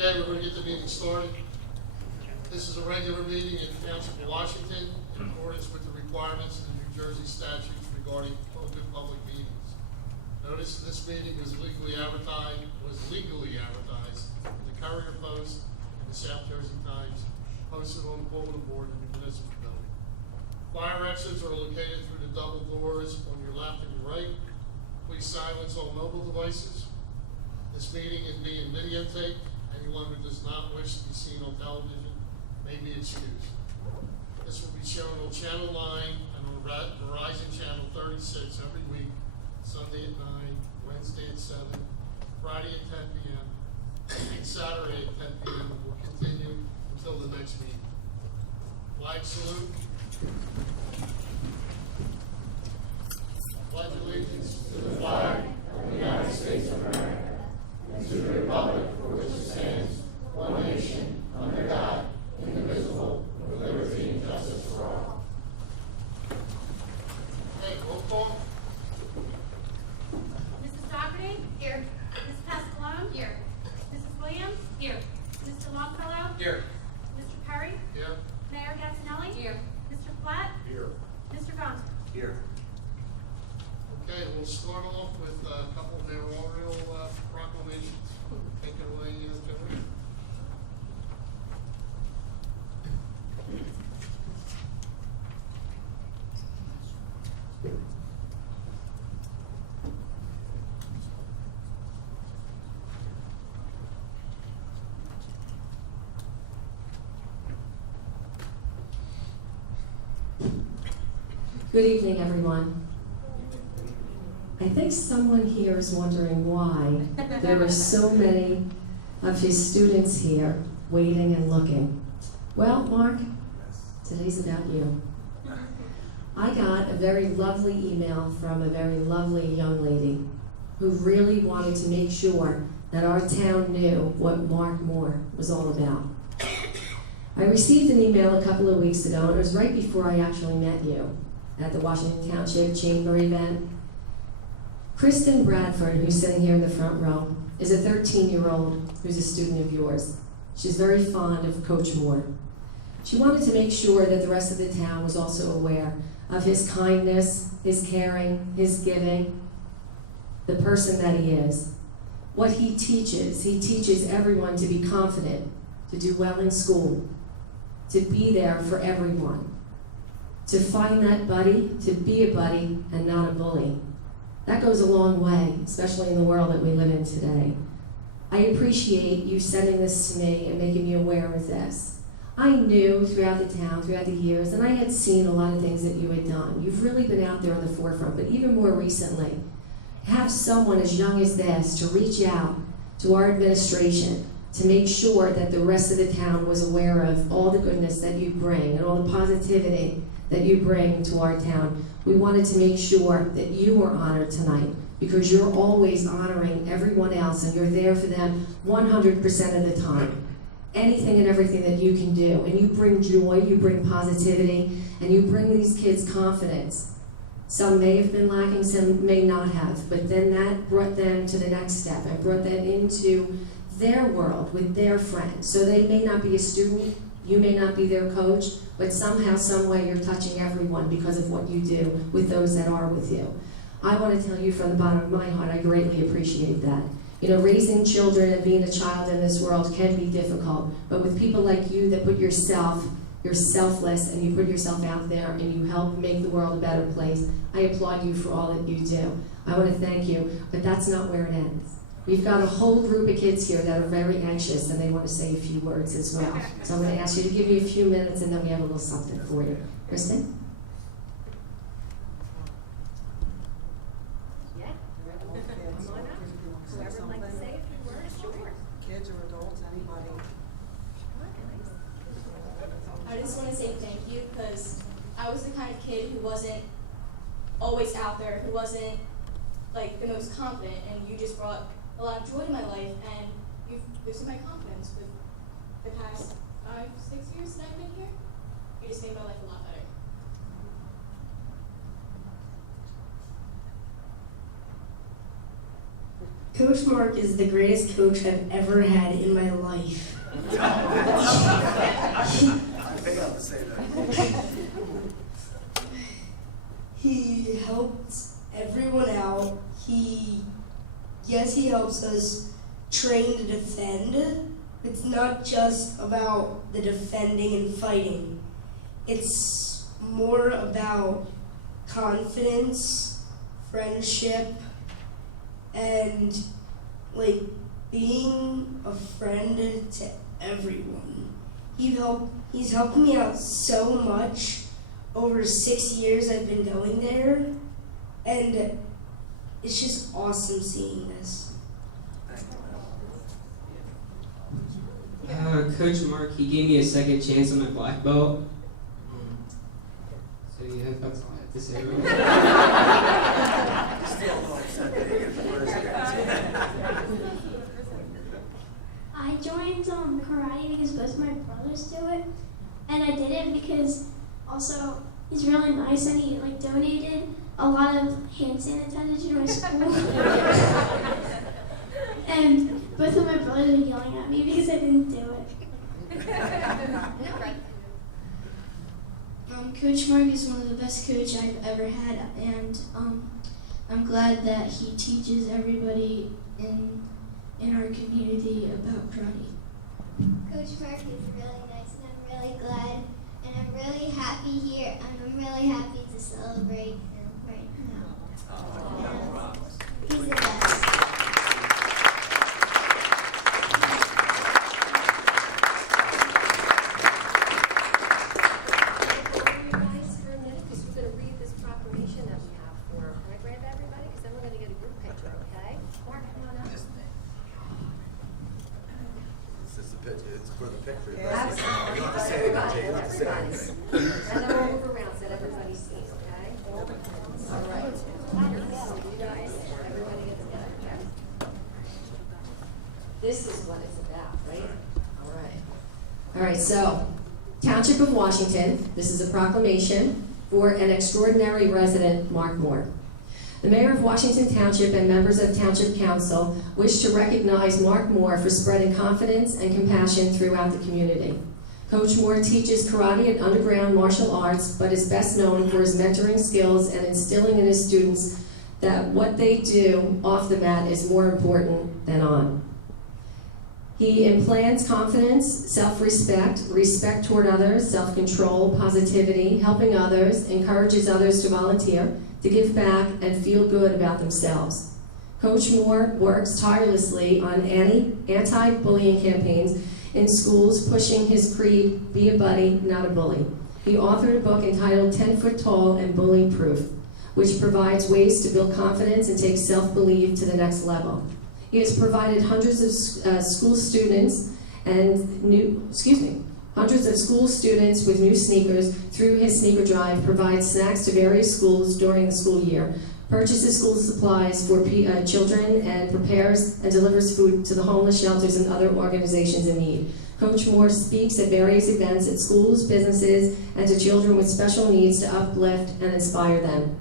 Okay, we're going to get the meeting started. This is a regular meeting in the Township of Washington in accordance with the requirements of the New Jersey statutes regarding open public meetings. Notice this meeting was legally advertised in the Courier Post and the South Jersey Times, posted on the bulletin board in the municipal building. Fire exits are located through the double doors on your left and your right. Please silence all mobile devices. This meeting is being videotaped. Anyone who does not wish to be seen on television may be excused. This will be shown on Channel 9 and on Verizon Channel 36 every week, Sunday at 9, Wednesday at 7, Friday at 10 p.m., and Saturday at 10 p.m. and will continue until the next meeting. Flag salute. Pledge allegiance to the flag of the United States of America and to the republic for which it stands, one nation, under God, indivisible, with liberty and justice for all. Okay, roll call. Mrs. Doherty? Here. Mrs. Pasqualone? Here. Mrs. Williams? Here. Mr. Longfellow? Here. Mr. Perry? Here. Mayor Gattinelli? Here. Mr. Platt? Here. Mr. Gonta? Here. Okay, we'll start off with a couple of mayoral proclamations. Take it away, Joey. Good evening, everyone. I think someone here is wondering why there are so many of his students here waiting and looking. Well, Mark, today's about you. I got a very lovely email from a very lovely young lady who really wanted to make sure that our town knew what Mark Moore was all about. I received an email a couple of weeks ago, and it was right before I actually met you at the Washington Township Chamber event. Kristen Bradford, who's sitting here in the front row, is a 13-year-old who's a student of yours. She's very fond of Coach Moore. She wanted to make sure that the rest of the town was also aware of his kindness, his caring, his giving, the person that he is. What he teaches everyone to be confident, to do well in school, to be there for everyone, to find that buddy, to be a buddy and not a bully. That goes a long way, especially in the world that we live in today. I appreciate you sending this to me and making me aware of this. I knew throughout the town, throughout the years, and I had seen a lot of things that you had done. You've really been out there on the forefront, but even more recently, have someone as young as this to reach out to our administration to make sure that the rest of the town was aware of all the goodness that you bring and all the positivity that you bring to our town. We wanted to make sure that you were honored tonight because you're always honoring everyone else and you're there for them 100% of the time. Anything and everything that you can do. And you bring joy, you bring positivity, and you bring these kids confidence. Some may have been lacking, some may not have, but then that brought them to the next step and brought them into their world with their friends. So they may not be a student, you may not be their coach, but somehow, some way you're touching everyone because of what you do with those that are with you. I want to tell you from the bottom of my heart, I greatly appreciate that. You know, raising children and being a child in this world can be difficult, but with people like you that put yourself, you're selfless and you put yourself out there and you help make the world a better place, I applaud you for all that you do. I want to thank you, but that's not where it ends. We've got a whole group of kids here that are very anxious and they want to say a few words as well. So I'm going to ask you to give me a few minutes and then we have a little something for you. Kristen? Yeah. Come on up. Whoever would like to say a few words, sure. Kids or adults, anybody. I just want to say thank you because I was the kind of kid who wasn't always out there, who wasn't like the most confident, and you just brought a lot of joy to my life, and you've boosted my confidence with the past 5-6 years that I've been here. You just made my life a lot better. Coach Mark is the greatest coach I've ever had in my life. He helped everyone out. He helps us train to defend. It's not just about the defending and fighting. It's more about confidence, friendship, and like being a friend to everyone. He's helped me out so much over 6 years I've been going there, and it's just awesome seeing this. Coach Mark, he gave me a second chance on my black belt. So yeah, that's all I have to say about that. I joined karate because both my brothers do it, and I did it because also he's really nice and he like donated a lot of hand sanitizer to my school. And both of my brothers are yelling at me because I didn't do it. Coach Mark is one of the best coaches I've ever had, and I'm glad that he teaches everybody in our community about karate. Coach Mark is really nice, and I'm really glad, and I'm really happy here, and I'm really happy to celebrate him right now. He's the best. It's for the picture. Yes. You don't have to say anything. You don't have to say anything. And then we'll move around so that everybody sees, okay? All right. Here we go. You guys, everybody gets together, okay? This is what it's about, right? All right. All right, so Township of Washington, this is a proclamation for an extraordinary resident, Mark Moore. The Mayor of Washington Township and members of Township Council wish to recognize Mark Moore for spreading confidence and compassion throughout the community. Coach Moore teaches karate and underground martial arts, but is best known for his mentoring skills and instilling in his students that what they do off the mat is more important than on. He implants confidence, self-respect, respect toward others, self-control, positivity, helping others, encourages others to volunteer, to give back, and feel good about themselves. Coach Moore works tirelessly on anti-bullying campaigns in schools, pushing his creed, be a buddy, not a bully. He authored a book entitled 10 Foot Tall and Bully Proof, which provides ways to build confidence and take self-belief to the next level. He has provided hundreds of school students with new sneakers through his sneaker drive, provides snacks to various schools during the school year, purchases school supplies for children, and prepares and delivers food to the homeless shelters and other organizations in need. Coach Moore speaks at various events at schools, businesses, and to children with special needs to uplift and inspire them.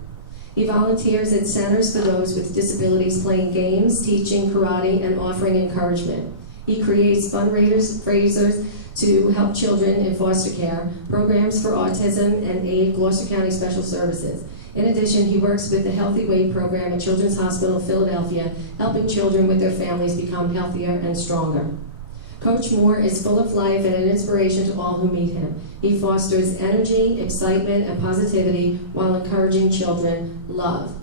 He volunteers at centers for those with disabilities, playing games, teaching karate, and offering encouragement. He creates fundraisers to help children in foster care, programs for autism, and aid Gloucester County Special Services. In addition, he works with the Healthy Weight Program at Children's Hospital Philadelphia, helping children with their families become healthier and stronger. Coach Moore is full of life and an inspiration to all who meet him. He fosters energy, excitement, and positivity while encouraging children. Love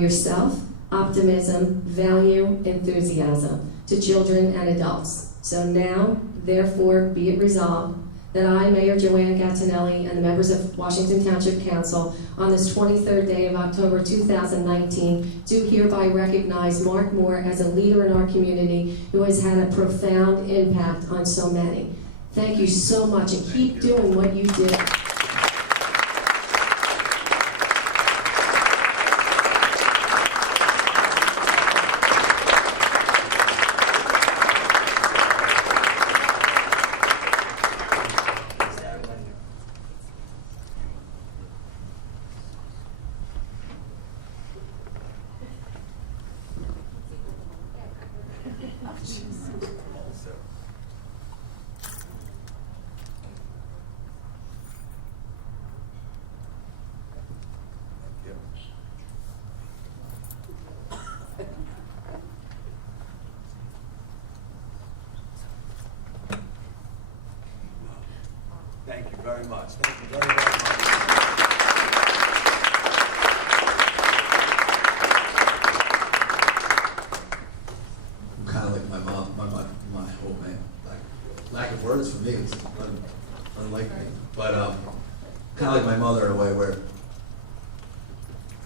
yourself, optimism, value, enthusiasm to children and adults. So now, therefore, be it resolved that I, Mayor Joanne Gattinelli, and the members of Washington Township Council, on this 23rd day of October 2019, do hereby recognize Mark Moore as a leader in our community who has had a profound impact on so many. Thank you so much, and keep doing what you do. very much. Thank you very, very much. I'm kind of like my mom, my whole man. Like, lack of words for me, it's unlike me. But kind of like my mother in a way where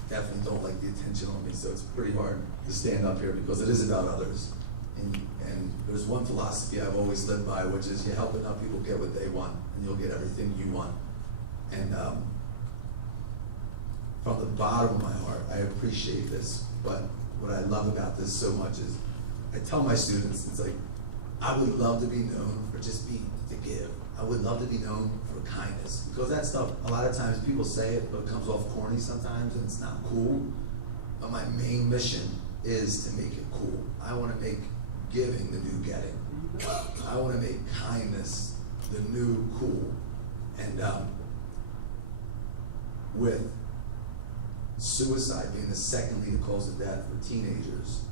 definitely don't like the attention on me, so it's pretty hard to stand up here because it is about others. And there's one philosophy I've always lived by, which is you help enough people get what they want, and you'll get everything you want. And from the bottom of my heart, I appreciate this. But what I love about this so much is I tell my students, it's like, I would love to be known for just being to give. I would love to be known for kindness. Because that stuff, a lot of times people say it, but it comes off corny sometimes, and it's not cool. But my main mission is to make it cool. I want to make giving the new getting. I want to make kindness the new cool. And with suicide being the second leading cause of death for teenagers,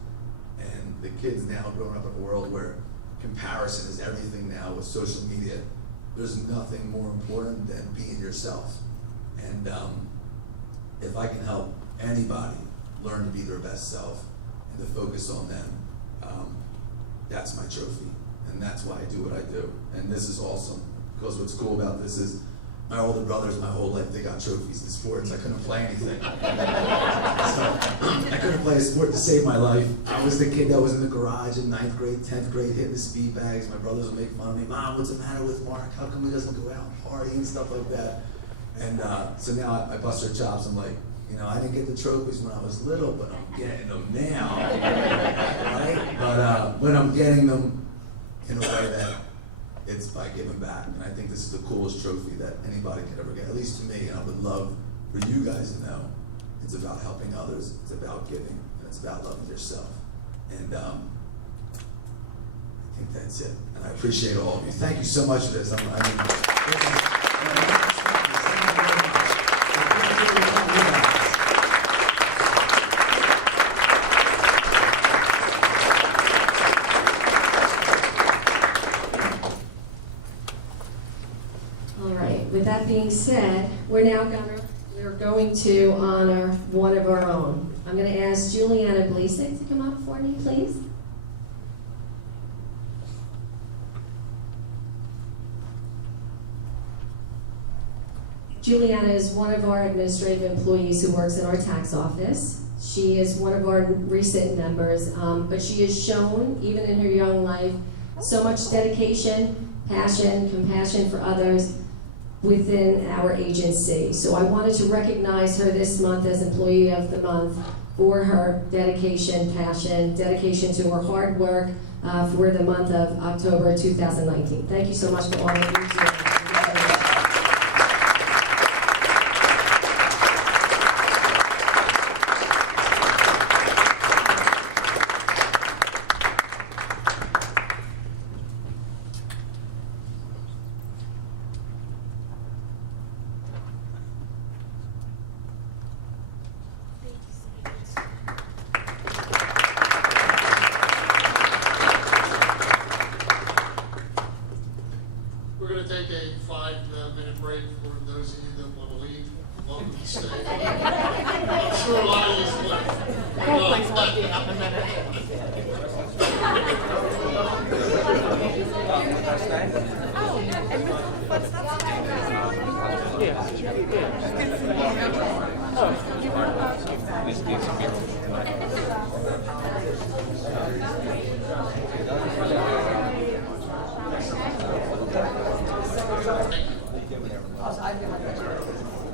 and the kids now growing up in a world where comparison is everything now with social media, there's nothing more important than being yourself. And if I can help anybody learn to be their best self and to focus on them, that's my trophy. And that's why I do what I do. And this is awesome, because what's cool about this is my older brothers, my whole life, they got trophies in sports. I couldn't play anything. So I couldn't play a sport to save my life. I was the kid that was in the garage in 9th grade, 10th grade, hitting the speed bags. My brothers would make fun of me. Mom, what's the matter with Mark? How come he doesn't go out and party and stuff like that? And so now I bust their chops. I'm like, you know, I didn't get the trophies when I was little, but I'm getting them now, right? But when I'm getting them in a way that it's by giving back. And I think this is the coolest trophy that anybody could ever get, at least to me. And I would love for you guys to know it's about helping others, it's about giving, and it's about loving yourself. And I think that's it. And I appreciate all of you. Thank you so much for this. With that being said, we're going to honor one of our own. I'm going to ask Juliana Blasek to come up for me, please. Juliana is one of our administrative employees who works in our tax office. She is one of our recent members, but she has shown, even in her young life, so much dedication, passion, compassion for others within our agency. So I wanted to recognize her this month as Employee of the Month for her dedication, passion, dedication to her hard work for the month of October 2019. Thank you so much for all of you doing. Take a 5-minute break for those of you that want to leave. Welcome to stay. I'm sure a lot of you left. Hopefully we'll be up in a minute.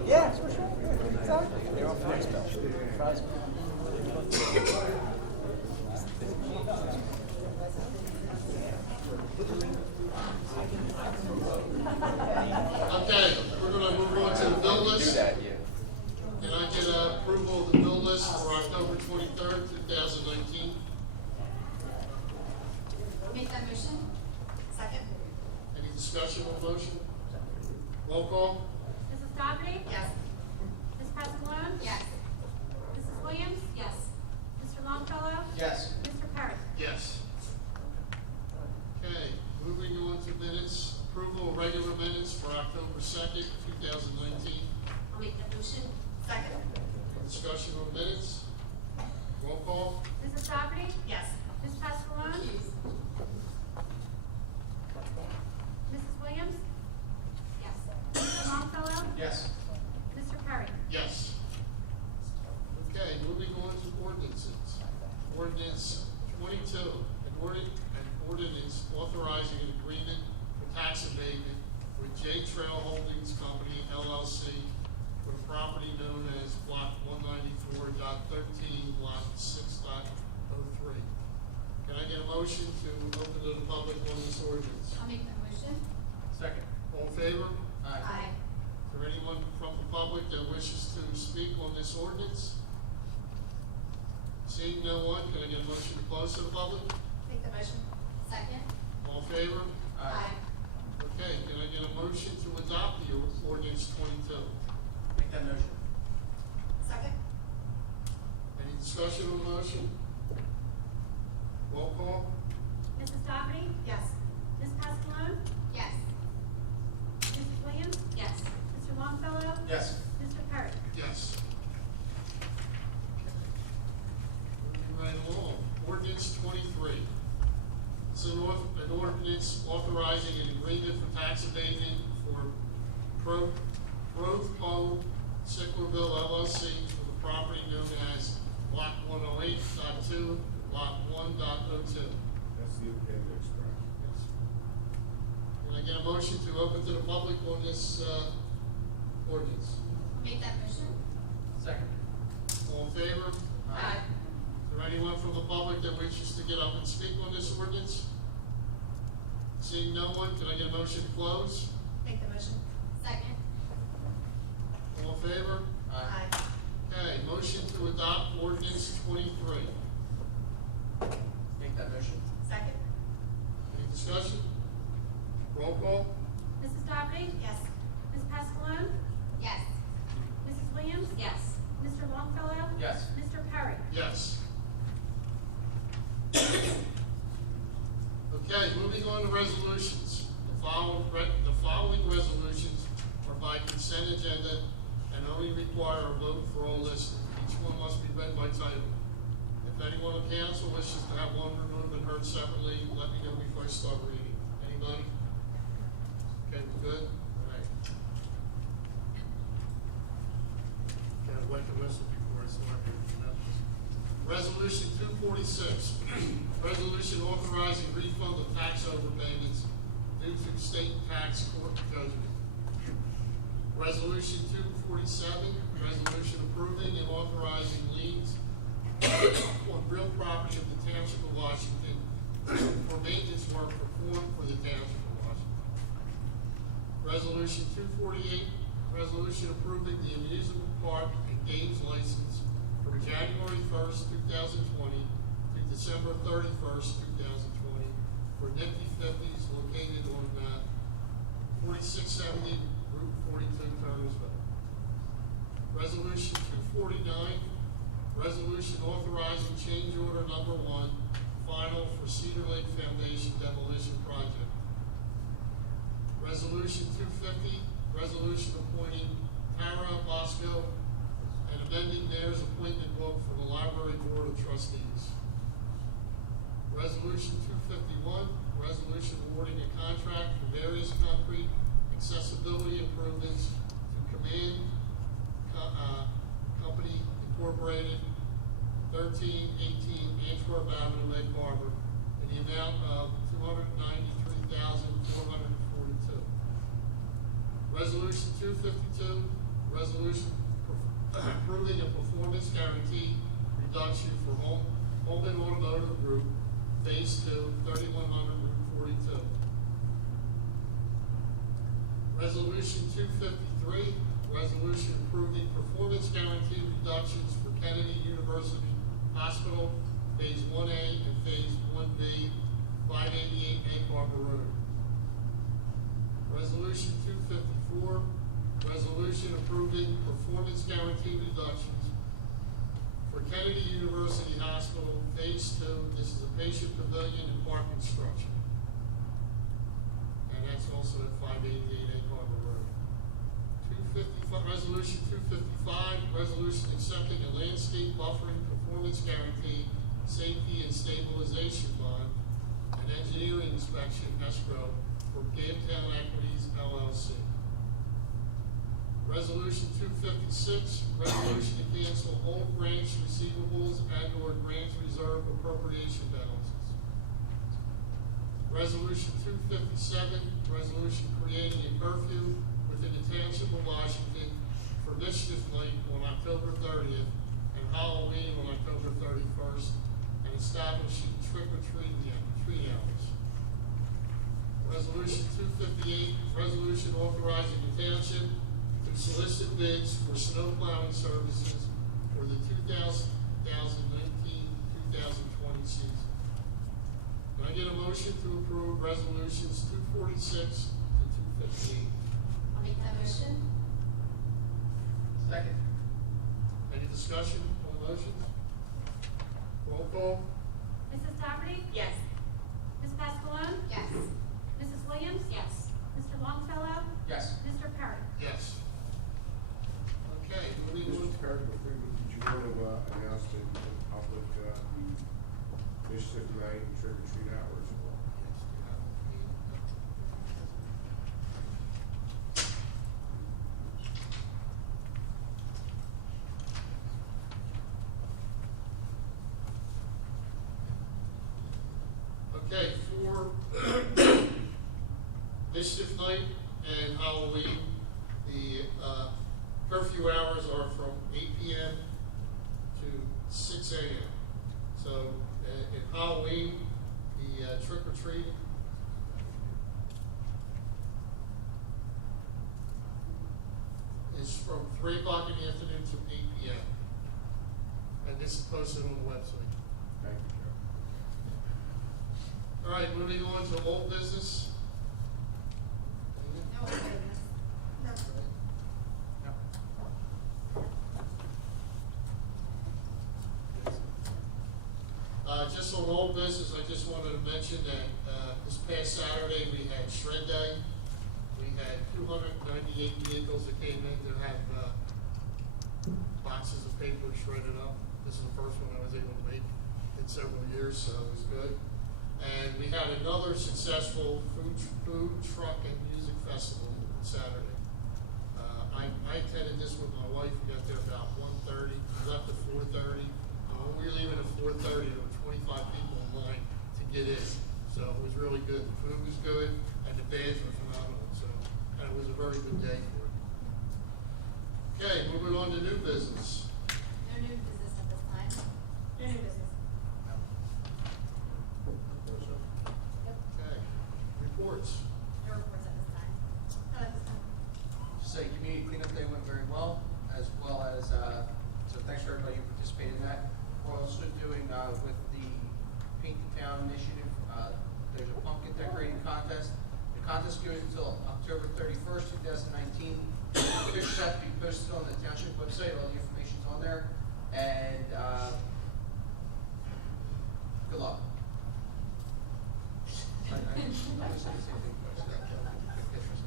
Yeah, for sure. Exactly. They're off the next bell. Okay, we're going to move on to the bill list. Can I get approval of the bill list for October 23rd, 2019? Make that motion. Second. Any discussion on the motion? Roll call. Mrs. Doherty? Yes. Ms. Pasalone? Yes. Mrs. Williams? Yes. Mr. Longfellow? Yes. Mr. Perry? Yes. Okay, moving on to minutes. Approval of regular minutes for October 2nd, discussion on the minutes? Roll call? Mrs. Doherty? Yes. Ms. Pasqualone? Mrs. Williams? Yes. Mr. Longfellow? Yes. Mr. Perry? Yes. Okay, moving on to ordinances. Ordinance 22, an ordinance authorizing an agreement for tax abatement with J Trail Holdings Company LLC for the property known as Block 194.13, Block 6.03. Can I get a motion to open to the public on this ordinance? I'll make that motion. Second. All in favor? Aye. Is there anyone from the public that wishes to speak on this ordinance? Seeing no one, can I get a motion to close to the public? Make the motion. Second. All in favor? Aye. Okay, can I get a motion to adopt the ordinance 22? Make that motion. Second. Any discussion on the motion? Roll call? Mrs. Doherty? Yes. Ms. Pasqualone? Yes. Mrs. Williams? Yes. Mr. Longfellow? Yes. Mr. Perry? Yes. Moving right along. Ordinance 23. It's an ordinance authorizing an agreement for tax abatement for Grove Home Sicklerville LLC for the property known as Block 108.2, Lot 1.02. That's the Academy Express. Can I get a motion to open to the public on this ordinance? Make that motion. Second. All in favor? Aye. Is there anyone from the public that wishes to get up and speak on this ordinance? Seeing no one, can I get a motion to close? Make the motion. Second. All in favor? Aye. Okay, motion to adopt ordinance 23. Make that motion. Second. Any discussion? Roll call? Mrs. Doherty? Yes. Ms. Pasqualone? Yes. Mrs. Williams? Yes. Mr. Longfellow? Yes. Mr. Perry? Yes. Okay, moving on to resolutions. The following resolutions are by consent agenda and only require a vote for all listed. Each one must be read by title. If anyone on council wishes to have one removed and heard separately, let me know before I start reading. Anybody? Okay, we good? All right. Gotta wet the whistle before I start reading. Resolution 246, resolution authorizing refund of tax overpayments due to state tax court judgment. Resolution 247, resolution approving and authorizing liens on real property of the Township of Washington for maintenance work performed for the Township of Washington. Resolution 248, resolution approving the amusement park and games license for January 1st, 2020 to December 31st, 2020 for Nifty 50s located on 4670 Route 42, Turnersville. Resolution 249, resolution authorizing change order number 1, final for Cedar Lake Foundation demolition project. Resolution 250, resolution appointing Tara Bosco and amending mayor's appointment book for the Library Board of Trustees. Resolution 251, resolution awarding a contract for various concrete accessibility improvements to Command Company Incorporated, 1318 Antwerp Avenue, Egg Harbor, in the amount of $293,442. Resolution 252, resolution approving a performance guarantee reduction for Holman Automotive Group, Phase 2, 3100 Route 42. Resolution 253, resolution approving performance guarantee reductions for Kennedy University Hospital, Phase 1A and Phase 1B, 588 Egg Harbor Road. Resolution 254, resolution approving performance guarantee reductions for Kennedy University Hospital, Phase 2. This is a patient pavilion and parking structure. And that's also at 588 Egg Harbor Road. Resolution 255, resolution accepting a landscape buffering performance guarantee, safety and stabilization bond, and engineering inspection escrow for Gametown Equities LLC. Resolution 256, resolution to cancel all branch receivables and/or branch reserve appropriation balances. Resolution 257, resolution creating a curfew within the Township of Washington for Mischief Night on October 30th and Halloween on October 31st, and establishing trick-or-treating hours. Resolution 258, resolution authorizing the Township to solicit bids for snow plowing services for the 2019-2020 season. Can I get a motion to approve resolutions 246 to 258? I'll make that motion. Second. Any discussion on the motions? Roll call? Mrs. Doherty? Yes. Ms. Pasqualone? Yes. Mrs. Williams? Yes. Mr. Longfellow? Yes. Mr. Perry? Yes. Okay, moving on. Mr. Perry, did you want to announce to the public the Mischief Night and trick or treat hours? Okay, for Mischief Night and Halloween, the curfew hours are from 8 p.m. to 6 a.m. So in Halloween, the trick or treat is from 3 o'clock in the afternoon to 8 p.m. And this is posted on the website. Thank you, Joe. All right, moving on to old business. No business. Just on old business, I just wanted to mention that this past Saturday we had Shred Day. We had 298 vehicles that came in to have boxes of paper shredded up. This is the first one I was able to make in several years, so it was good. And we had another successful food truck and music festival on Saturday. I attended this with my wife. We got there about 1:30. We left at 4:30. When we were leaving at 4:30, there were 25 people in line to get in. So it was really good. The food was good, and the bands were phenomenal. So, and it was a very good day for it. Okay, moving on to new business. No new business at this time. No new business. Okay, reports. No reports at this time. No, at this time. Just say community cleanup day went very well as, so thanks for everybody who participated in that. We're also doing, with the Paint the Town initiative, there's a pumpkin decorating contest. The contest goes until October 31st, 2019. Pictures have to be posted on the Township website, all the information's on there, and, good luck. I was gonna say the same thing, but good pictures.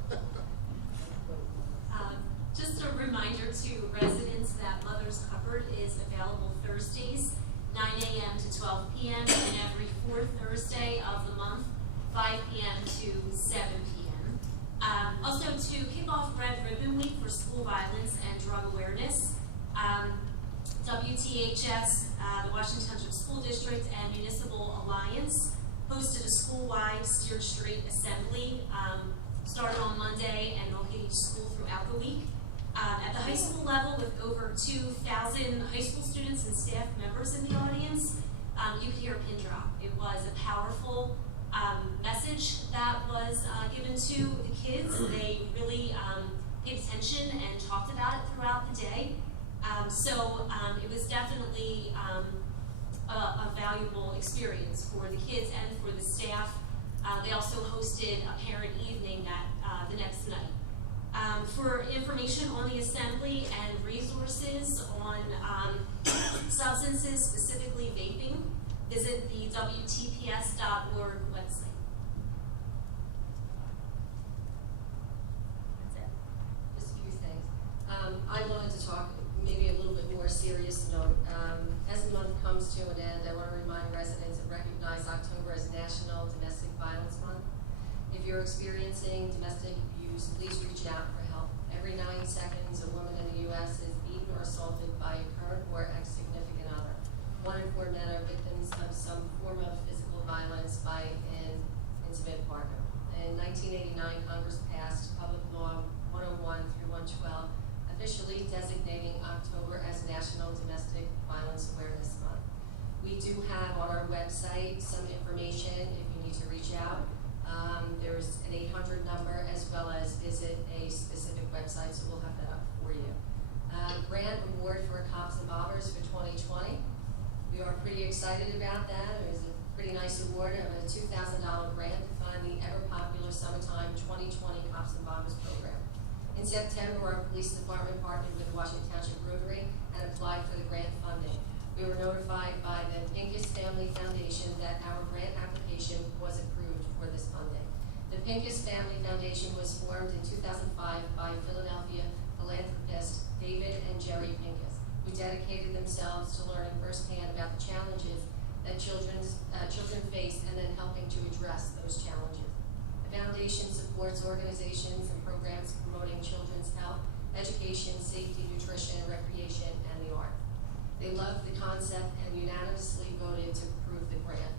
Just a reminder to residents that Mother's Cupboard is available Thursdays, 9 a.m. to 12 p.m. and every fourth Thursday of the month, 5 p.m. to 7 p.m. Also to kick off Red Ribbon Week for school violence and drug awareness, WTHS, the Washington Township School District and Municipal Alliance hosted a school-wide Steered Straight Assembly, started on Monday and they'll hit each school throughout the week. At the high school level, with over 2,000 high school students and staff members in the audience, you could hear a pin drop. It was a powerful message that was given to the kids. They really paid attention and talked about it throughout the day. So it was definitely a valuable experience for the kids and for the staff. They also hosted a parent evening that the next night. For information on the assembly and resources on substances, specifically vaping, visit the WTPS.org website. That's it. Just a few things. note. As the month comes to an end, I want to remind residents and recognize October as National Domestic Violence Month. If you're experiencing domestic abuse, please reach out for help. Every 9 seconds, a woman in the U.S. is beaten or assaulted by a current or ex-significant other. 1 in 4 men are victims of some form of physical violence by an intimate partner. In 1989, Congress passed Public Law 101 through 112, officially designating October as National Domestic Violence Awareness Month. We do have on our website some information if you need to reach out. There's an 800 number as well as visit a specific website, so we'll have that up for you. Grant award for Cops and Bobbers for 2020. We are pretty excited about that. It was a pretty nice award of a $2,000 grant to fund the ever-popular summertime 2020 Cops and Bobbers program. In September, our police department partnered with the Washington Township Rotary and applied for the grant funding. We were notified by the Pincus Family Foundation that our grant application was approved for this funding. The Pincus Family Foundation was formed in 2005 by Philadelphia philanthropists David and Jerry Pincus, who dedicated themselves to learning firsthand about the challenges that children face and then helping to address those challenges. The foundation supports organizations and programs promoting children's health, education, safety, nutrition, recreation, and the arts. They loved the concept and unanimously voted to approve the grant.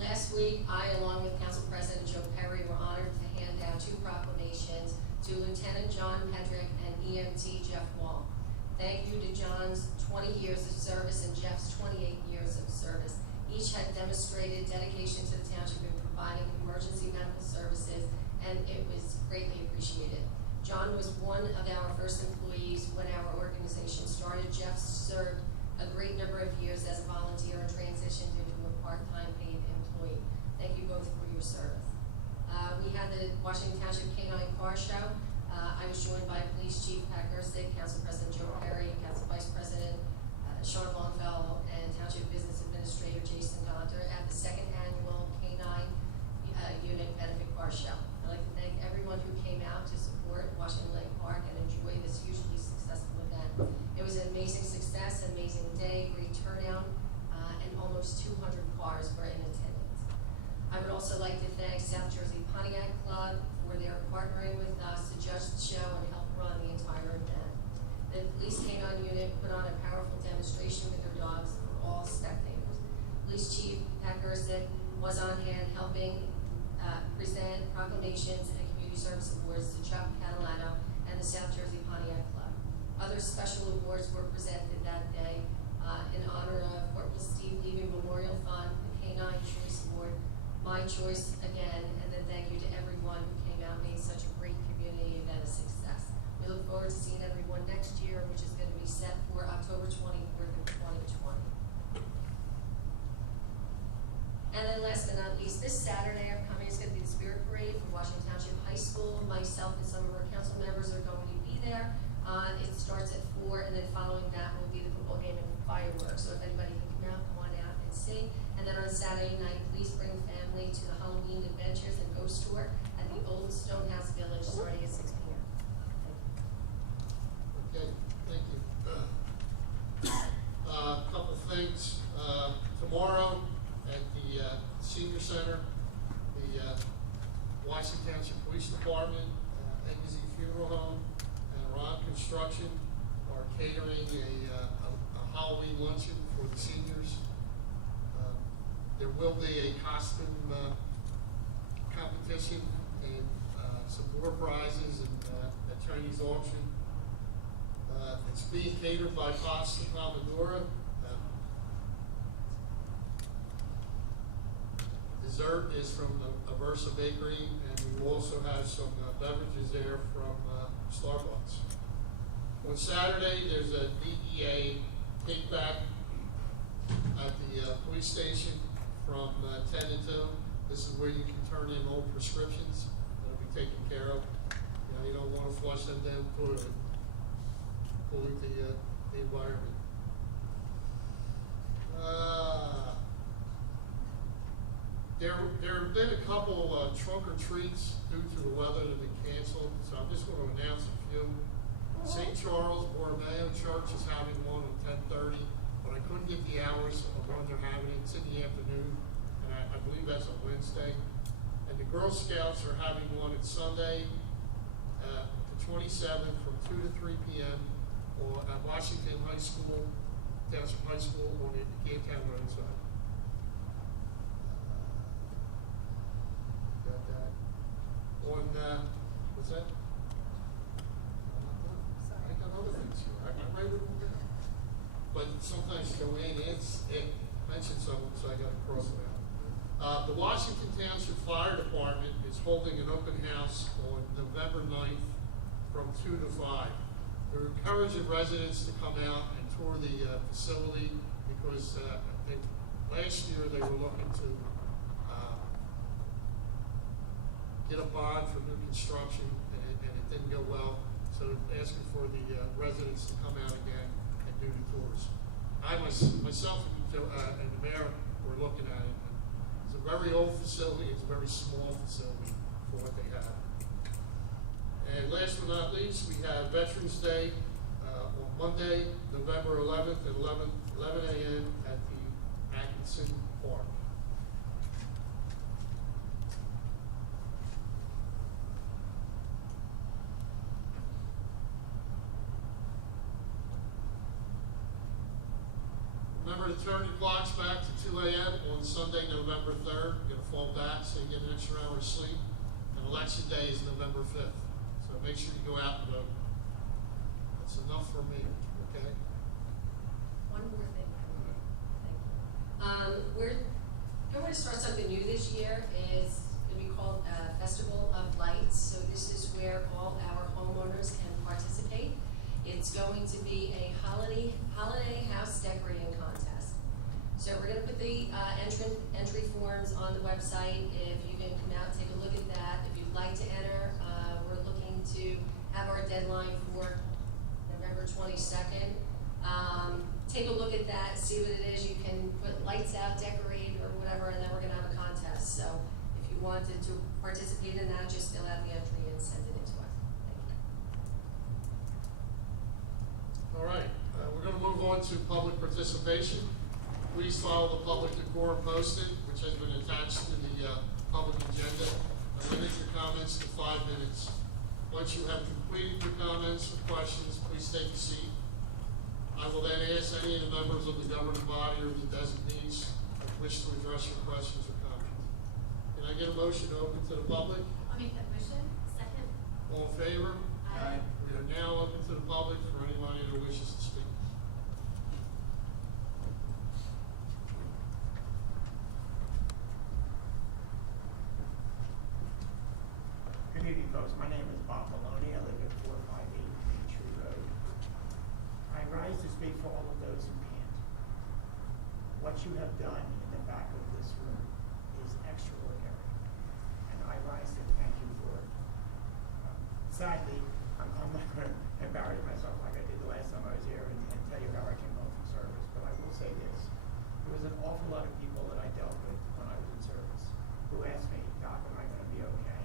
Last week, I, along with Council President Joe Perry, were honored to hand down 2 proclamations to Lieutenant John Pedrick and EMT Jeff Wall. Thank you to John's 20 years of service and Jeff's 28 years of service. Each had demonstrated dedication to the township in providing emergency medical services, and it was greatly appreciated. John was one of our first employees when our organization started. Jeff served a great number of years as a volunteer and transitioned into a part-time paid employee. Thank you both for your service. We had the Washington Township Canine Car Show. I was joined by Police Chief Pat Gerstick, Council President Joe Perry, Council Vice President Sean Longfellow, and Township Business Administrator Jason Gonter at the 2nd Annual Canine Unit Benefit Car Show. I'd like to thank everyone who came out to support Washington Lake Park and enjoy this hugely successful event. It was an amazing success, an amazing day, great turnout, and almost 200 cars were in attendance. I would also like to thank South Jersey Pontiac Club for their partnering with us to judge the show and help run the entire event. The police canine unit put on a powerful demonstration with their dogs for all spectators. Police Chief Pat Gerstick was on hand helping present proclamations and community service awards to Chuck Catalano and the South Jersey Pontiac Club. Other special awards were presented that day in honor of Corporal Steve Levy Memorial Fund, the Canine Choice Award, My Choice again, and then thank you to everyone who came out and made such a great community event a success. We look forward to seeing everyone next year, which is going to be set for October 24th of 2020. And then last but not least, this Saturday upcoming is going to be the Spirit Parade from Washington Township High School. Myself and some of our council members are going to be there. It starts at 4, and then following that will be the football game and fireworks. So if anybody can come out, come on out and see. And then on Saturday night, please bring family to the Halloween Adventures and Ghost Tour at the Old Stonehouse Village starting at 6 p.m. Okay, thank you. A couple things. Tomorrow at the Senior Center, the Washington Township Police Department, Legacy Funeral Home, and Ron Construction are catering a Halloween luncheon for the seniors. There will be a costume competition and some door prizes and a Chinese auction. It's being catered by Pasta Pomodoro. Dessert is from the Aversa Bakery, and we will also have some beverages there from Starbucks. On Saturday, there's a DEA take-back at the police station from 10 to 2. This is where you can turn in old prescriptions that'll be taken care of. You don't want to flush them down the toilet, pollute the environment. There have been a couple trunk or treats due to the weather that have been canceled, so I'm just going to announce a few. St. Charles Borromeo Church is having one 9:30, but I couldn't give the hours of when they're having it. It's in the afternoon, and I believe that's on Wednesday. And the Girl Scouts are having one on Sunday, the 27th, from 2 to 3 p.m. At Washington High School, Township High School, on the Cantown Road side. Got that? On, what's that? I got other things here. I write it all down. But sometimes you go in, it mentions something, so I got to cross it out. The Washington Township Fire Department is holding an open house on November 9th from 2 to 5. They're encouraging residents to come out and tour the facility because last year they were looking to get a bond for new construction, and it didn't go well. So they're asking for the residents to come out again and do the tours. I myself and the mayor were looking at it. It's a very old facility. It's a very small facility for what they have. And last but not least, we have Veterans Day on Monday, November 11th at 11 a.m. at the Atkinson Park. Remember to turn your clocks back to 2 a.m. on Sunday, November 3rd. You're going to fall back so you get an extra hour of sleep. And Election Day is November 5th. So make sure you go out and vote. That's enough for me, okay? One more thing. Thank you. We're going to start something new this year. It's going to be called Festival of Lights. So this is where all our homeowners can participate. It's going to be a holiday house decorating contest. So we're going to put the entry forms on the website. If you can come out and take a look at that. If you'd like to enter, we're looking to have our deadline for November 22nd. Take a look at that, see what it is. You can put lights out, decorate, or whatever, and then we're going to have a contest. So if you wanted to participate in that, just fill out the entry and send it in to us. Thank you. All right, we're going to move on to public participation. Please follow the public decorum posted, which has been attached to the public agenda. Limit your comments to 5 minutes. Once you have completed your comments or questions, please take a seat. I will then ask any of the members of the governing body or the designees who wish to address your questions or comments. Can I get a motion to open to the public? I'll make that motion. Second. All in favor? Aye. We are now open to the public for anyone who wishes to speak. Good evening, folks. My name is Bob Maloney. I live at 458 Main Tree Road. I rise to speak for all of those who can't. What you have done in the back of this room is extraordinary, and I rise to thank you for it. Sadly, I'm not going to embarrass myself like I did the last time I was here and tell you how I came home from service, but I will say this. There was an awful lot of people that I dealt with when I was in service who asked me, Doc, am I going to be okay?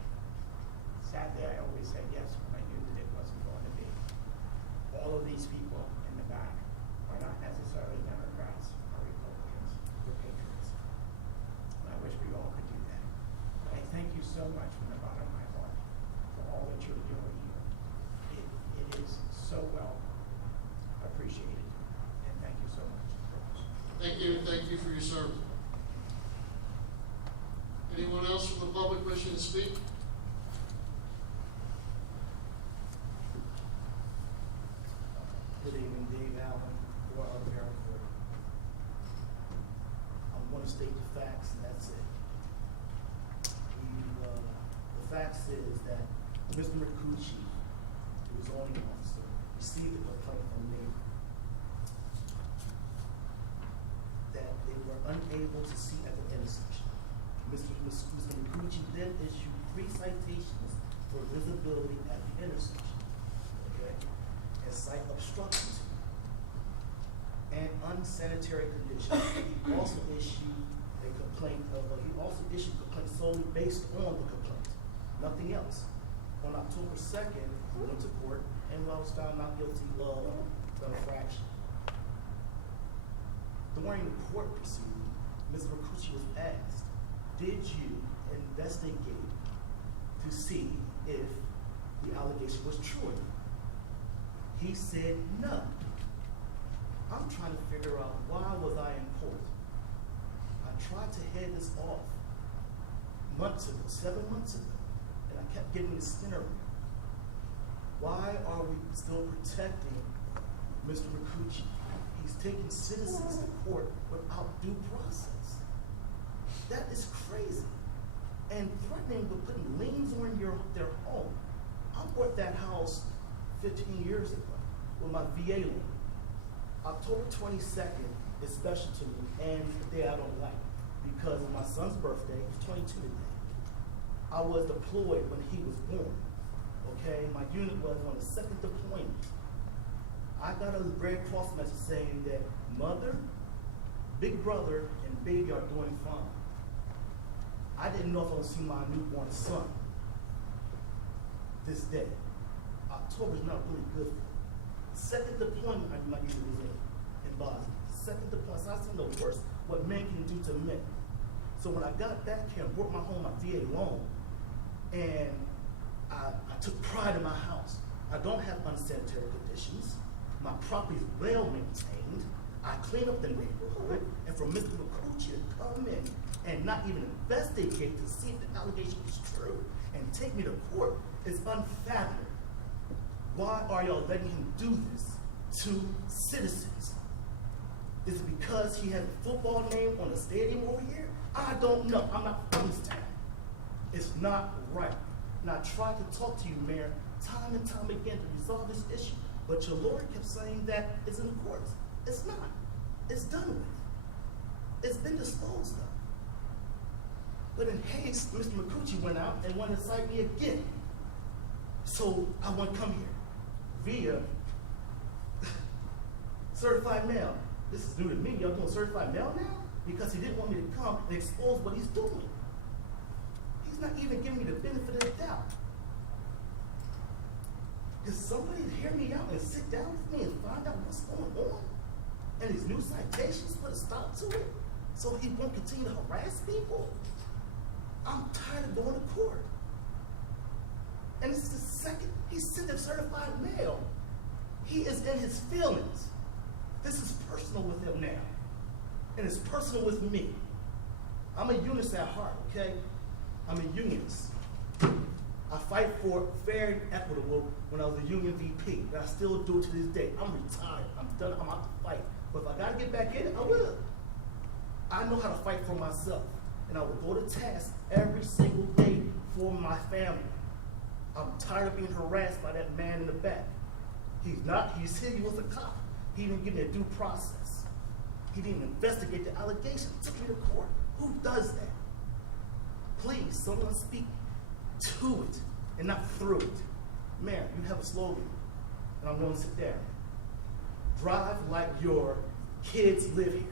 Sadly, I always said yes when I knew that it wasn't going to be. All of these people in the back are not necessarily Democrats or Republicans or patriots. And I wish we all could do that. But I thank you so much from the bottom of my heart for all that you're doing here. It is so well appreciated. And thank you so much. Thank you. Thank you for your service. Anyone else from the public wishing to speak? Good evening, Dave Allen, Royal Parent Court. I want to state the facts, and that's it. The facts is that Mr. Mercucci, who was zoning officer, received a complaint from me that they were unable to see at the intersection. Mr. Mercucci then issued 3 citations for visibility at the intersection. Okay? And site obstructions and unsanitary conditions. He also issued a complaint solely based on the complaint, nothing else. On October 2nd, we went to court and I was found not guilty of the infraction. during the court proceeding, Ms. Mercucci was asked, did you investigate to see if the allegation was true or not? He said no. I'm trying to figure out why was I in court. I tried to head this off months ago, 7 months ago, and I kept getting this spin around. Why are we still protecting Mr. Mercucci? He's taking citizens to court without due process. That is crazy. And threatening with putting liens on their home. I bought that house 15 years ago with my VA loan. October 22nd is special to me and the day I don't like because of my son's birthday. He's 22 today. I was deployed when he was born. Okay, my unit was on the second deployment. I got a Red Cross message saying that mother, big brother, and baby are doing fine. I didn't know if I would see my newborn son this day. October's not really good for me. Second deployment, I might even was in Bosnia. Second deployment, so I seen the worst what men can do to men. So when I got back here and brought my home my VA loan, and I took pride in my house. I don't have unsanitary conditions. My property is well maintained. I clean up the neighborhood, and for Mr. Mercucci to come in and not even investigate to see if the allegation is true and take me to court is unfathomable. Why are y'all letting him do this to citizens? Is it because he has a football name on the stadium over here? I don't know. I'm not from this town. It's not right. And I tried to talk to you, Mayor, time and time again to resolve this issue. But your lawyer kept saying that it's in the courts. It's not. It's done with. It's been disposed of. But in haste, Mr. Mercucci went out and wanted to cite me again. So I want to come here via certified mail. This is new to me. Y'all doing certified mail now? Because he didn't want me to come and expose what he's doing. He's not even giving me the benefit of the doubt. Does somebody hear me out and sit down with me and find out what's going on? And his new citations put a stop to it so he won't continue to harass people? I'm tired of going to court. And this is the second, he's sending certified mail. He is in his feelings. This is personal with him now. And it's personal with me. I'm a unionist at heart, okay? I'm a unionist. I fight for fair and equitable when I was a union VP, and I still do it to this day. I'm retired. I'm done. I'm out to fight. But if I got to get back in it, I will. I know how to fight for myself, and I will go to task every single day for my family. I'm tired of being harassed by that man in the back. He said he was a cop. He didn't give me a due process. He didn't investigate the allegation. Took me to court. Who does that? Please, someone speak to it and not through it. Mayor, you have a slogan, and I'm going to sit down. Drive like your kids live here.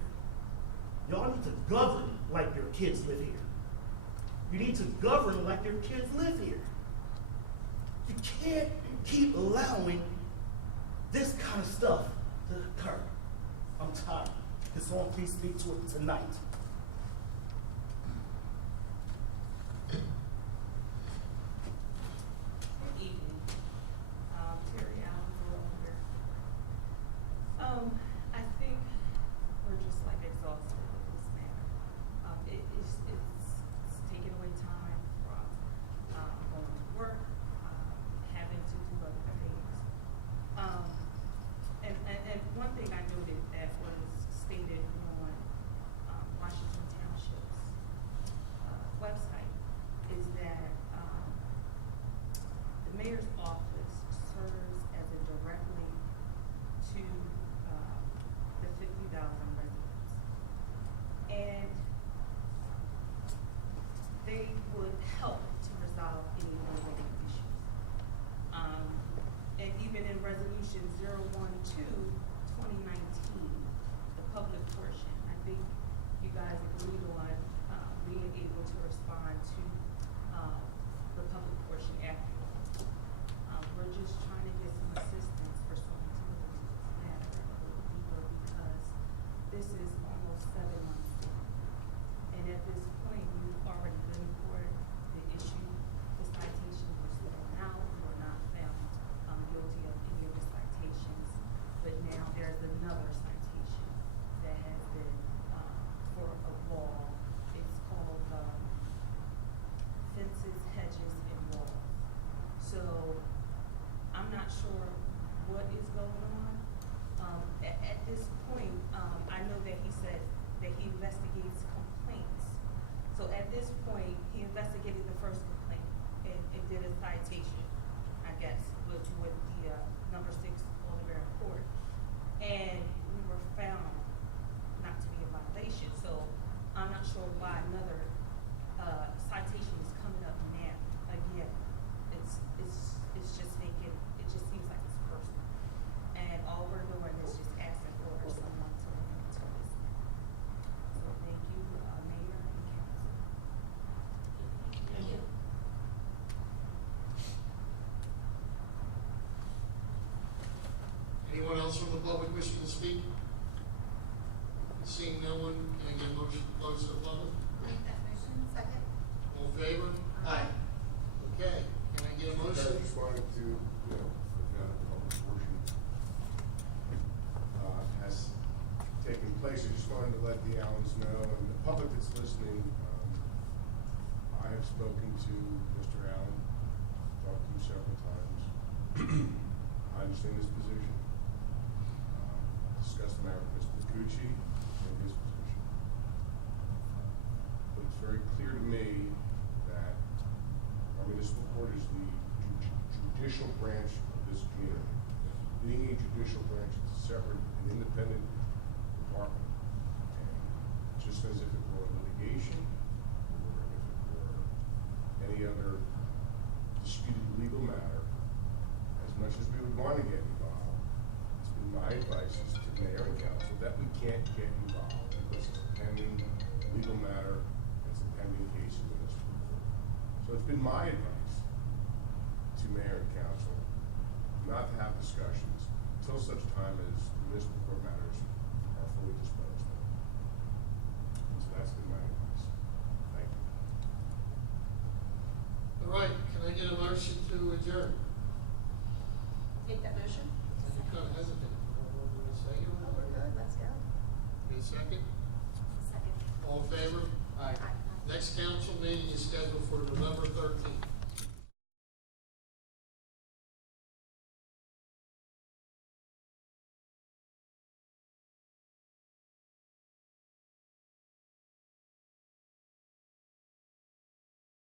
Y'all need to govern like your kids live here. You need to govern like your kids live here. You can't keep allowing this kind of stuff to occur. I'm tired. Can someone please speak to it tonight? Good evening. Terry Allen here. I think we're just like exhausted with this matter. It's taking away time from going to work, having to do other things. And one thing I noted that was stated on that he said that he investigates complaints. So at this point, he investigated the first complaint and did a citation, I guess, with the number 6 Oliver Court. And we were found not to be in violation. So I'm not sure why another citation is coming up now. Again, it's just making, it just seems like it's personal. And all we're doing is just asking for someone to look into this. So thank you, Mayor and Council. Thank you. Anyone else from the public wishing to speak? Seeing no one, can I get a motion to close to the public? Make that motion. Second. All in favor? Aye. Okay, can I get a I motion? just wanted to, you know, the public portion has taken place. I just wanted to let the Allens know, and the public that's listening, I have spoken to Mr. Allen, talked to him several times. I understand his position. Discussed the matter with Mr. Micucci and his position. But it's very clear to me that our municipal court is the judicial branch of this community. Being a judicial branch, it's a separate and independent department. And just as if it were litigation, or if it were any other disputed legal matter, as much as we would want to get involved, it's been my advice to mayor and council that we can't get involved because it's a pending legal matter, it's a pending case in the municipal court. So it's been my advice to mayor and council not to have discussions until such time as the municipal court matters are fully disposed of. And so that's been my advice. Thank you. All right, can I get a motion to adjourn? Take that motion. You kind of hesitate. Say it. We're good, let's go. Get a second? Second. All in favor? Aye. Next council meeting is scheduled for November 13th.